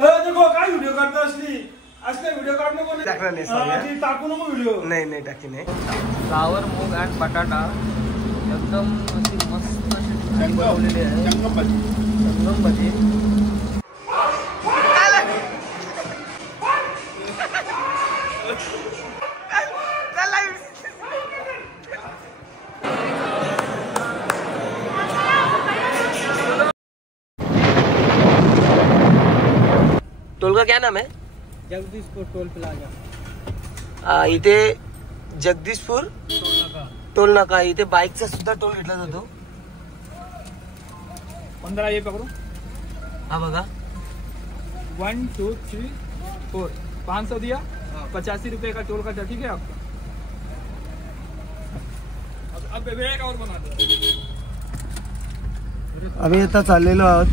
देखो काय व्हिडिओ करता असले व्हिडिओ काढणं कोण टाकणार नाही, टाकू नको व्हिडिओ. नाही टाकी नाही. फ्लावर मूग आणि बटाटा एकदम अशी मस्त अशी बनवलेली आहे. संगम भाजी. टोल का क्या नाम है? Jagdishpur toll plaza. इथे जगदीशपूर टोल नाका. इथे बाईकचा सुद्धा टोल घेतला जातो. 15 ये पकडू. हा बघा. 1 2 3 4 500 दिया. 85 रुपये का टोल का. ठीक है आपका. अब वेळ और बना दो. आम्ही आता चाललेलो आहोत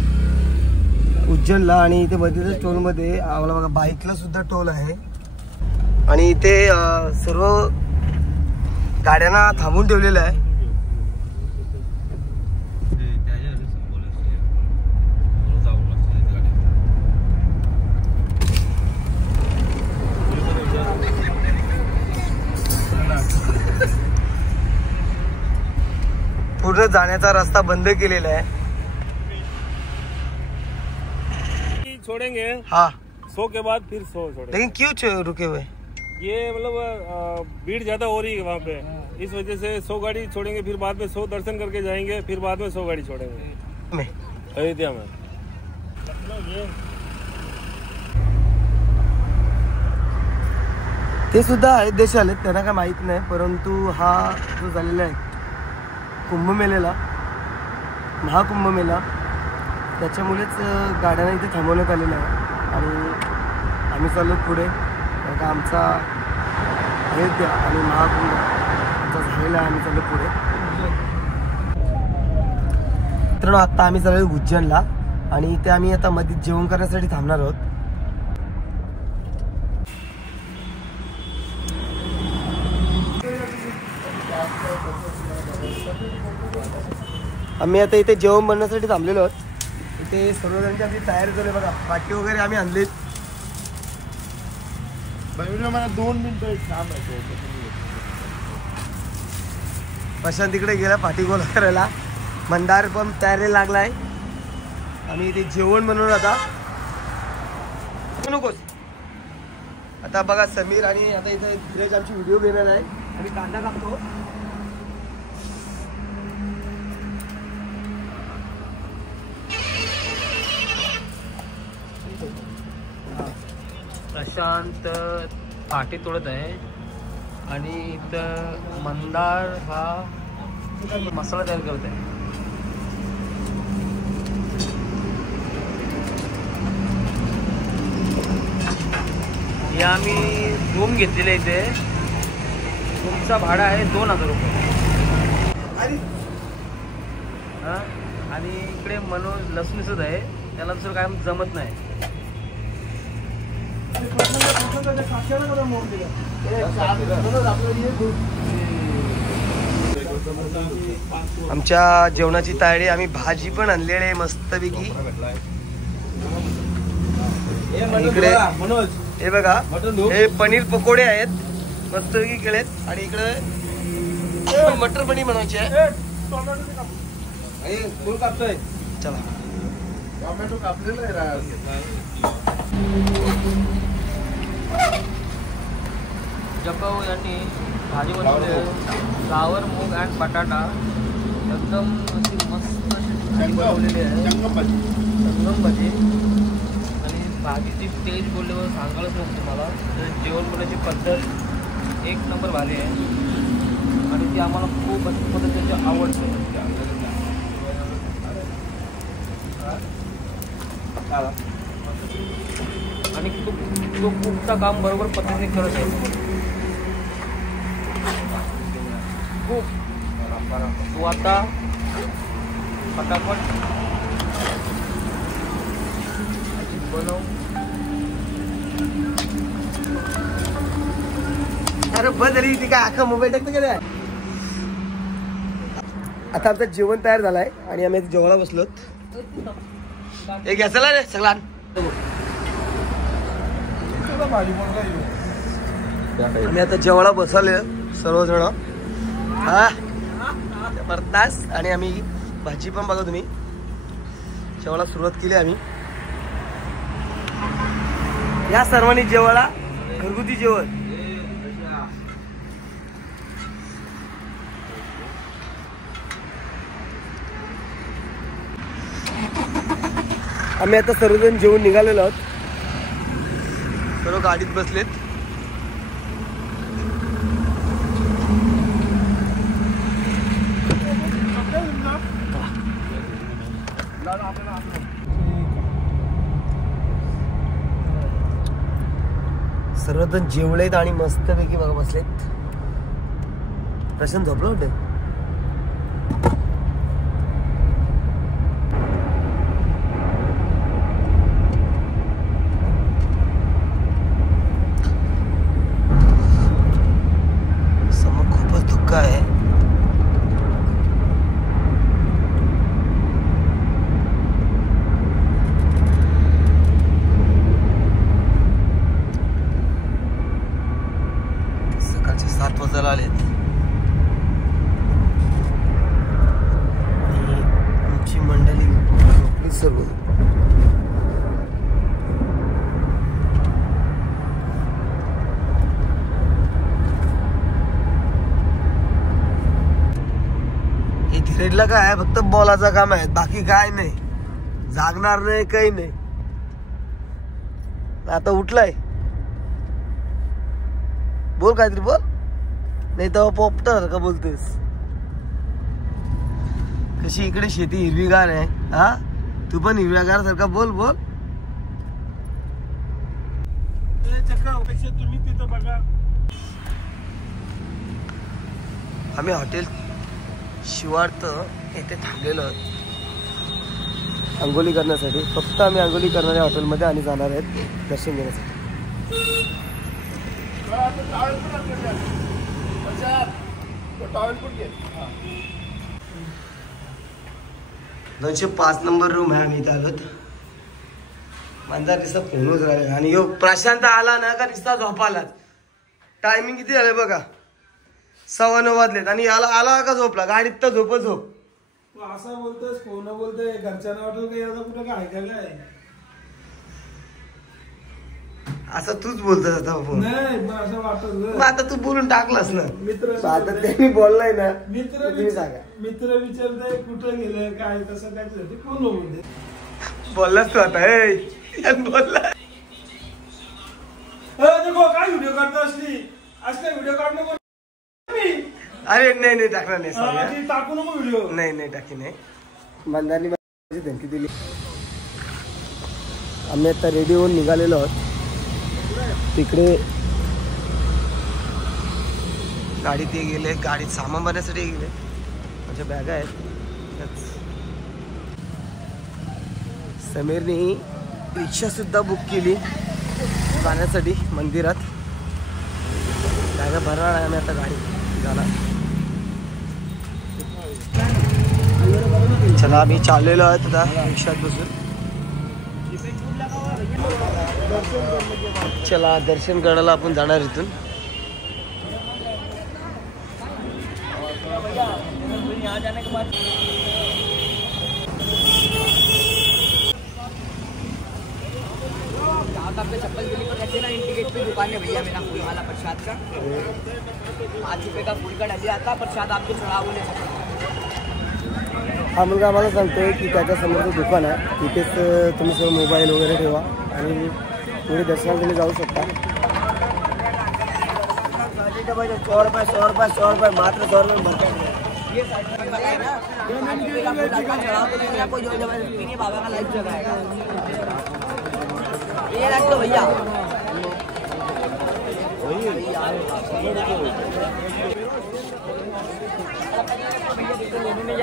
उज्जैनला आणि इथे मध्ये टोल मध्ये आम्हाला बघा बाईकला सुद्धा टोल आहे आणि इथे सर्व गाड्यांना थांबून ठेवलेलं आहे. पूर्ण जाण्याचा रस्ता बंद केलेला आहे. छोड़ेंगे. हाँ 100 के बाद फिर 100 छोड़ेंगे. लेकिन क्यों रुके हुए? ये मतलब भीड़ ज्यादा हो रही है वहाँ पे, इस वजह से 100 गाड़ी छोड़ेंगे. फिर बाद में 100 दर्शन करके जाएंगे. फिर बाद में 100 गाड़ी छोड़ेंगे अयोध्या में. ते सुद्धा अयोध्येचे आले, त्यांना काय माहित नाही. परंतु हा जो झालेला आहे कुंभमेळ्याला, महाकुंभमेळा, त्याच्यामुळेच गाड्यांना इथे थांबवण्यात आलेलं आहे आणि आम्ही चाललो पुढे. कारण का आमचा अयोध्या आणि महाकुंभ आमचा झालेला आहे. आम्ही चाललो पुढे. मित्रांनो आत्ता आम्ही चाललो उज्जैनला आणि इथे आम्ही आता मध्ये जेवण करण्यासाठी थांबणार आहोत. आम्ही आता इथे जेवण बनवण्यासाठी थांबलेलो आहोत. इथे सर्वजणांची आपली तयारी झाली बघा. पाटी वगैरे आम्ही आणलीत. मला 2 मिनिटं काम आहे. प्रशांत तिकडे गेला पाटी गोळा करायला. मंदार पण तयारी लागलाय. आम्ही इथे जेवण बनवून आता नकोस. आता बघा समीर आणि आता इथे धीरज आमची व्हिडिओ घेणार आहे. आम्ही कांदा कापतो. प्रशांत पाटी तोडत आहे आणि इथं मंदार हा मसाला तयार करत आहे. हे आम्ही रूम घेतलेले इथे. रूमचा भाडा आहे 2000 रुपये. आणि इकडे मनोज लसणीसच आहे. त्याला दुसरं काय जमत नाही. आमच्या जेवणाची तयारी. आम्ही भाजी पण आणलेली आहे मस्तपैकी. इकडे हे बघा हे पनीर पकोडे आहेत मस्तपैकी केलेत आणि इकडे मटर पनीर बनवायचे आहे. चला टोमॅटो कापलेला आहे. जकाऊ यांनी भाजी बनवली आहे. फ्लावर मूग आणि बटाटा एकदम अशी मस्त अशी बनवलेली आहे. संगम भाजी. आणि भाजीची टेस्ट बोलल्यावर सांगायलाच नको तुम्हाला. जेवण बनवण्याची पद्धत 1 नंबर भारी आहे आणि ती आम्हाला खूप अशी पद्धतीची आवडते. आणि तो खूपचं काम बरोबर पद्धतीने करत आहे. खूप तू आता फटाफट बनव. अरे बदली ती काय अख्खा मोबाईल टाकतं का नाही. आता आमचं जेवण तयार झालंय आणि आम्ही जेवायला बसलोत. एक घ्या चला रे सगळा. आम्ही आता जेवायला बसले सर्वजण. हा जबरदस्त. आणि आम्ही भाजी पण बघा तुम्ही जेवायला सुरुवात केली आम्ही. या सर्वांनी जेवायला घरगुती जेवण. आम्ही आता सर्वजण जेवून निघालेलो आहोत. सर्व गाडीत बसलेत. सर्वजण जेवलेत आणि मस्तपैकी बघा बसलेत. प्रशांत झोपला होते. समोर खूपच धुक्क आहे. सकाळचे 7 वाजायला आलेत. आणि आमची मंडळी झोपली सर्व. हे धीरजला काय फक्त बोलायचं काम आहे, बाकी काय नाही. जागणार नाही काही नाही. आता उठलाय. बोल काहीतरी बोल, नाही तर पोपटर का बोलतोस. कशी इकडे शेती हिरवीगार आहे. हा तू पण हिरव्यागार सारखा बोल बोल. तुम्ही तिथं बघा. आम्ही हॉटेल शिवार्थ येथे थांबलेलो आहोत अंघोळी करण्यासाठी. फक्त आम्ही अंघोळी करणाऱ्या हॉटेलमध्ये आणि जाणार आहेत दर्शन घेण्यासाठी. 205 नंबर रूम आहे. आम्ही इथे आलोत. माझा नुसता फोनच राहिला. आणि यो प्रशांत आला ना का नुसता झोपाला. टायमिंग किती झालं बघा, 9:15 वाजलेत. आणि याला आला का झोपला. गाडीत तर झोप. असं बोलतोस, फोन बोलतोय. घरच्यांना वाटलं काही आता कुठं काय ऐकायला आहे. असं तूच बोलतोस आता फोन. नाही मग असं वाटत. मग आता तू बोलून टाकलास ना. मित्र आता त्यांनी बोललाय ना. मित्र सांगा. मित्र विचारताय कुठं गेलं काय कसं काय कोण बोलते. बोललास तू आता. बोलला काय व्हिडिओ काढतो असले व्हिडिओ काढणं कोण. अरे नाही टाकणार नाही. टाकू नको व्हिडिओ. नाही टाकी नाही. मंदानी माझी धमकी दिली. आम्ही आता रेडी होऊन निघालेलो आहोत. तिकडे गाडीत ते गेले. गाडीत सामान भरण्यासाठी गेले. माझ्या बॅगा आहेत. समीरने रिक्षा सुद्धा बुक केली जाण्यासाठी मंदिरात. बॅगा भरणार आहे आम्ही आता. गाडी जाणार. चला आम्ही चाललेलो आहोत आता रिक्षात बसून. चला दर्शन करायला आपण जाणार इथून. आपके चप्पल के लिए कहते ना इंडिकेट पे दुकान है भैया मेरा फूल वाला प्रसाद का 5 रुपये का फूल का डली आता प्रसाद आपको चढ़ा बोले. हा मुलगा आम्हाला सांगतोय की त्याच्या समोरचं दुकान आहे. तिथेच तुम्ही सर्व मोबाईल वगैरे ठेवा आणि पुढे दर्शनाला तुम्ही जाऊ शकता. 100 रुपये 100 रुपये 100 रुपये मात्र 100 रुपये भरते. बाबा का लाइफ जगह है ये रख दो भैया.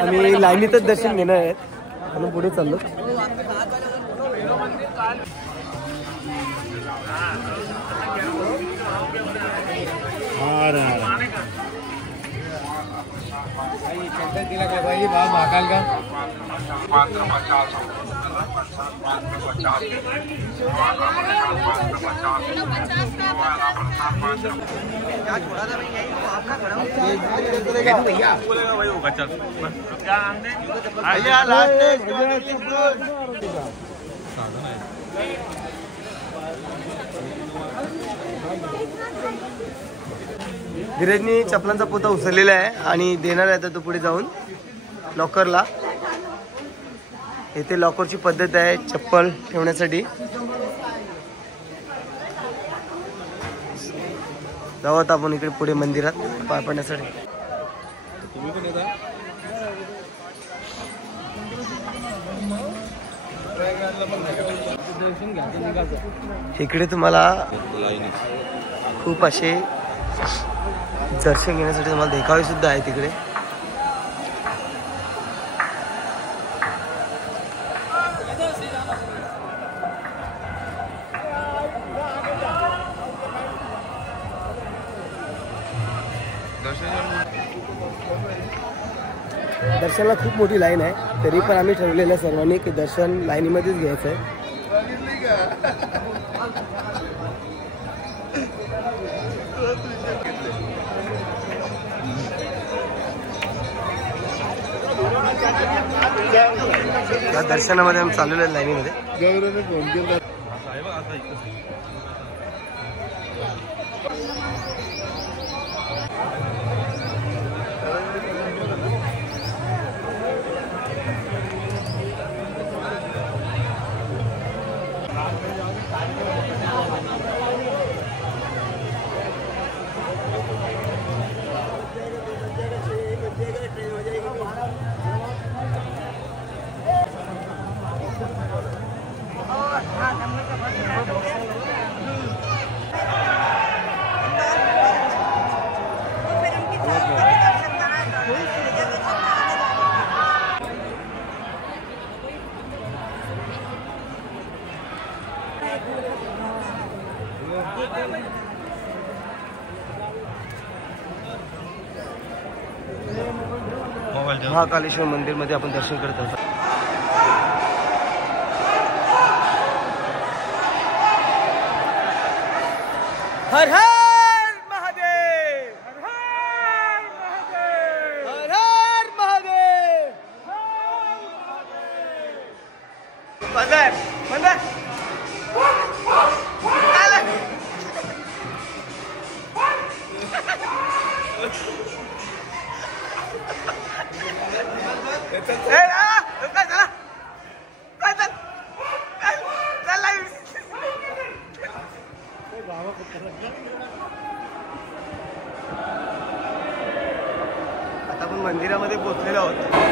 आम्ही लाईनीतच दर्शन घेणार आहेत म्हणून पुढे चाललो. भाई भागाल का धीरजनी चपलांचा पोता उचललेला आहे आणि देणार आहे तो पुढे जाऊन लॉकरला. इथे लॉकरची पद्धत आहे चप्पल ठेवण्यासाठी. जाऊ आता आपण इकडे पुढे मंदिरात पाय पडण्यासाठी. इकडे तुम्हाला खूप असे दर्शन घेण्यासाठी तुम्हाला देखावे सुद्धा आहे तिकडे. दर्शनाला खूप मोठी लाईन आहे, तरी पण आम्ही ठरवलेलं आहे सर्वांनी की दर्शन लाईनीमध्येच घ्यायचं आहे. या दर्शनामध्ये आम्ही चाललेलो आहे लाईनीमध्ये. महाकालेश्वर मंदिर मध्ये आपण दर्शन करत आहोत. हर हर महादेव, हर हर महादेव, हर हर महादेव. बंदर बंदर आता आपण मंदिरामध्ये पोहोचलेलो आहोत.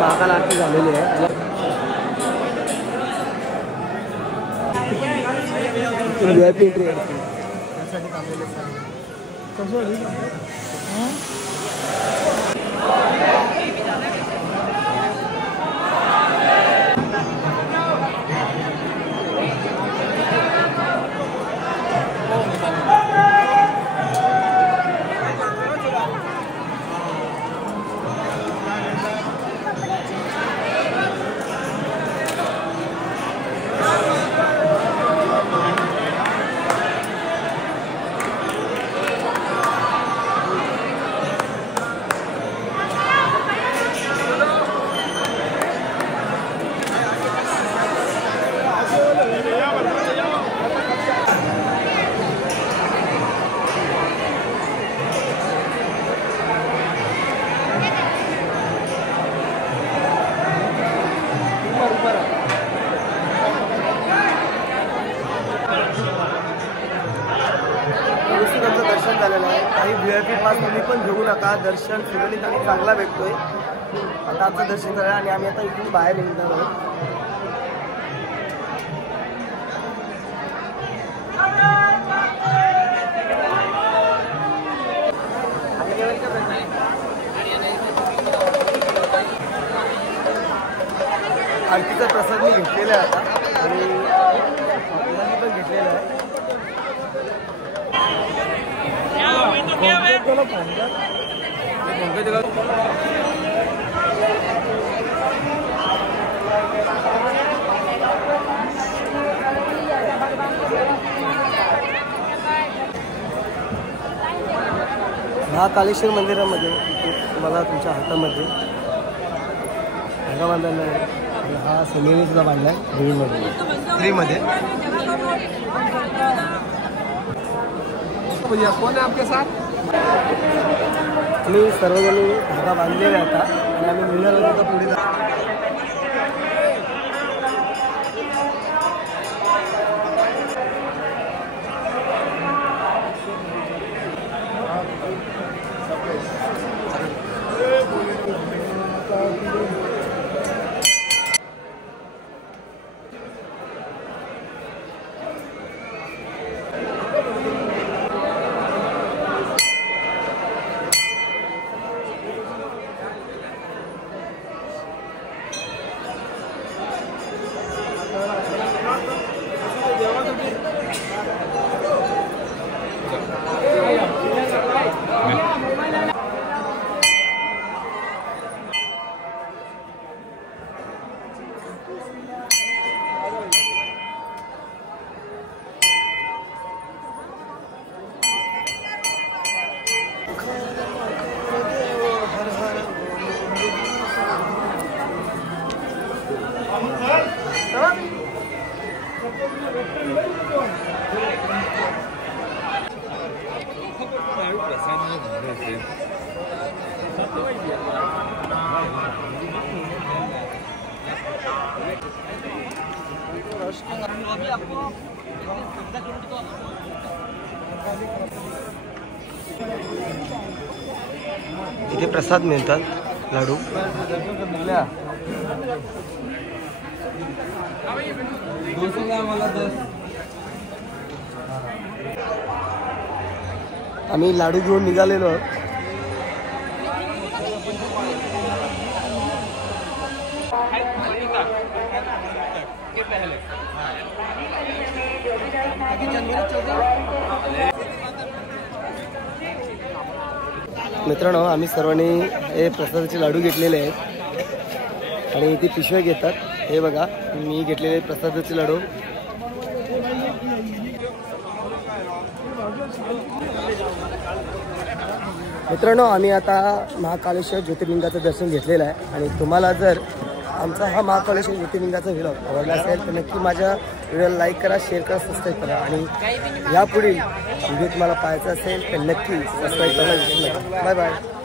महाकाल आरती झालेली आहे. VIP एंट्री आहे त्यासाठी थांबलेले त्रास तुम्ही पण घेऊ नका. दर्शन सुरळीत आणि चांगला भेटतोय. आता आमचं दर्शन करा आणि आम्ही आता इथून बाहेर निघणार आहोत. आरतीचा प्रसाद मी घेतलेला आहे आता आणि मुलांनी पण घेतलेला आहे. महाकालेश्वर मंदिरामध्ये तुम्हाला तुमच्या हातामध्ये धागा बांधायला आहे. हा सगळ्यांनी सुद्धा बांधला आहे फ्रीमध्ये. कोण आहे आपल्या साथ? आम्ही सर्वजणी धागा बांधलेला आता आणि आम्ही निघालो होतो पुढे. इथे प्रसाद मिळतात, लाडू. आम्ही लाडू घेऊन निघालेलो आहोत. मित्रांनो, आम्ही सर्वांनी हे प्रसादाचे लाडू घेतलेले आहेत आणि इथे पिशव्या घेतात. हे बघा, मी घेतलेले प्रसादाचे लाडू. मित्रांनो, आम्ही आता महाकालेश्वर ज्योतिर्लिंगाचं दर्शन घेतलेलं आहे आणि तुम्हाला जर आमचा हा महाकालेश्वर ज्योतिर्लिंगाचा व्हिडिओ आवडला असेल तर नक्की माझ्या व्हिडिओला लाईक करा, शेअर करा, सबस्क्राईब करा आणि यापुढील व्हिडिओ तुम्हाला पाहायचा असेल तर नक्की सबस्क्राईब करा. Bye bye.